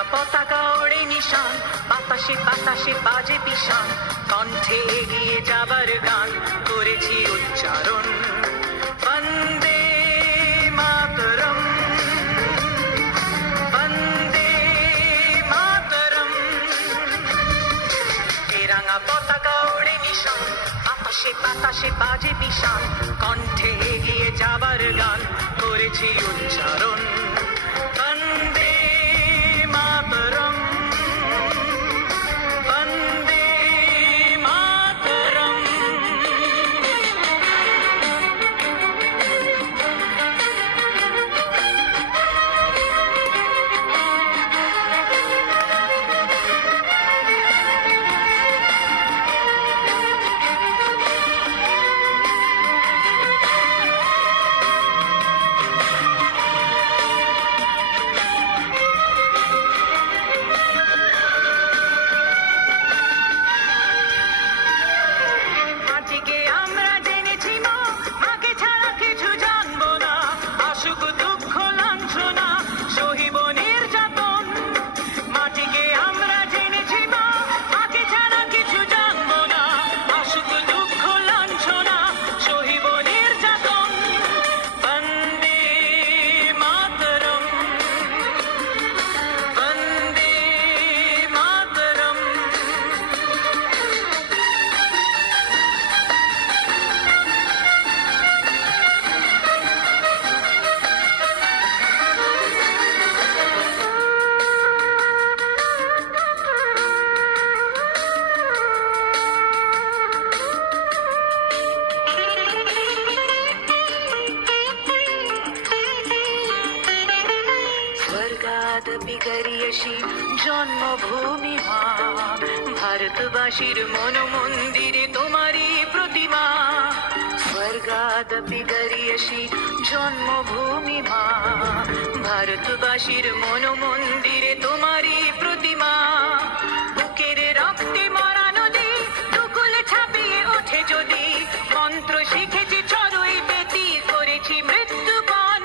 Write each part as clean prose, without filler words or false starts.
তেরাঙা পতাকা ওড়ে নিশান, বাতাসে বাতাসে বাজে পিশান, কণ্ঠে এগিয়ে যাবার গান করেছি উচ্চারণ। বন্দে মাতরম, বন্দে মাতরম। তেরাঙা পতাকা ওড়ে নিশান, বাতাসে বাতাসে বাজে পিশান, কণ্ঠে এগিয়ে যাবার গান করেছি উচ্চারণ। বন্দে মাতরম, বন্দে মাতরম। স্বর্গাদপি গরীয়সী জন্মভূমি মা, ভারতবাসীর মন মন্দিরে তোমারই প্রতিমা। স্বর্গাদপি গরীয়সী জন্মভূমি মা, ভারতবাসীর মন মন্দিরে তোমারই প্রতিমা। বুকের রক্তে মরা নদী দুকুল ছাপিয়ে ওঠে যদি, মন্ত্র শিখেছি চড়ুই বেতি করেছি মৃত্যুবন।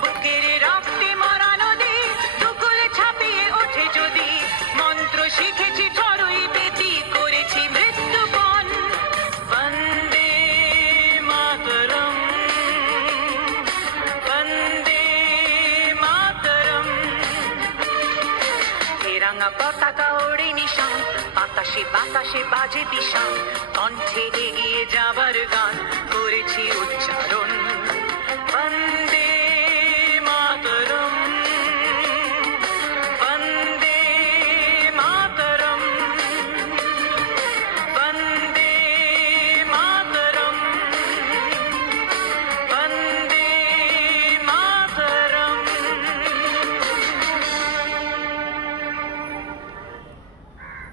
বুকের রক্তে মরা নদী দুকুল ছাপিয়ে ওঠে যদি, মন্ত্র শিখেছি চড়ুই বেতি করেছি মৃত্যুবন। বন্দে মাতরম, বন্দে মাতরম। তেরাঙা পতাকা ওড়ে নিশান, বাতাসে বাতাসে বাজে পিশান,